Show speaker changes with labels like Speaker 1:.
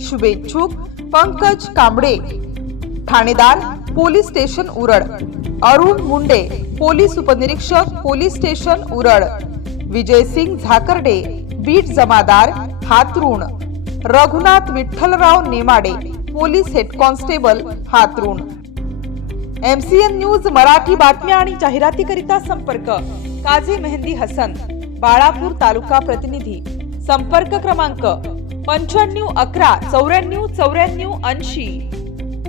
Speaker 1: शुभेच्छुक पंकज कांबडे ठाणेदार police station Urad Arun Munde police उपनिरीक्षक police station Urad Vijaysing Zakarde beat जमादार Hatrun. Raghunath Vitthalrao Nemade police head constable Hatrun. MCN news Marathi बातम्या आणि जाहिरातीकरिता संपर्क. काझी मेहंदी हसन. बाळापूर तालुका प्रतिनिधी. संपर्क क्रमांक पंच्याण्णव अकरा चौऱ्याण्णव चौऱ्याण्णव ऐंशी.